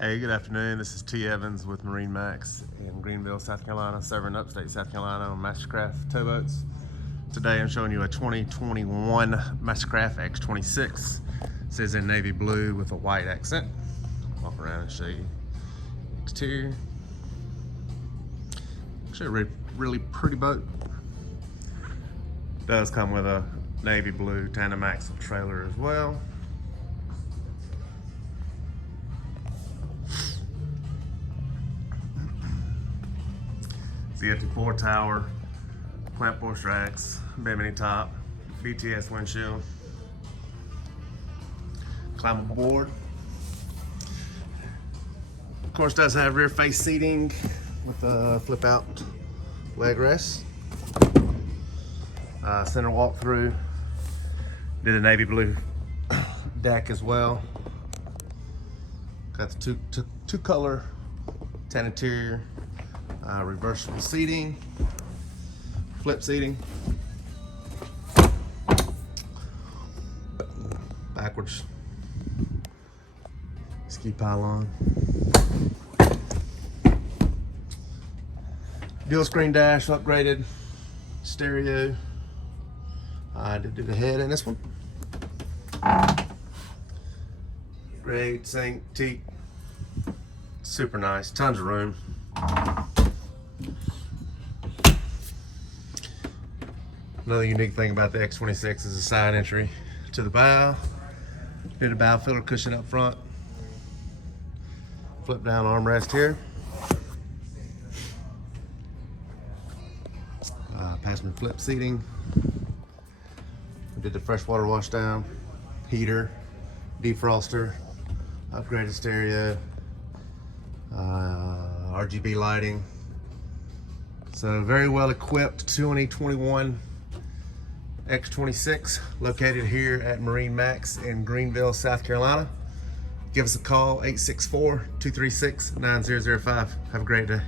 Hey, good afternoon. This is T. Evans with MarineMax in Greenville, South Carolina, serving upstate South Carolina on Mastercraft towboats. Today I'm showing you a 2021 Mastercraft X26. It says in navy blue with a white accent. Walk around and show you exterior. Actually a really pretty boat. Does come with a navy blue tandem axle trailer as well. CFT4 tower, clamp force racks, bimini top, BTS windshield, climbable board. Of course, does have rear face seating with a flip out leg rest. Center walk through. Did a navy blue deck as well. Got the two color tan interior. Reversible seating, flip seating, backwards ski pylon, dual screen dash, upgraded stereo. I did do the head in this one. Great sink, teak, super nice, tons of room. Another unique thing about the X26 is the side entry to the bow. Did a bow filler cushion up front. Flip down armrest here. Passenger flip seating. Did the freshwater wash down, heater, defroster, upgraded stereo, RGB lighting. So very well equipped 2021 X26 located here at MarineMax in Greenville, South Carolina. Give us a call, 864-236-9005. Have a great day.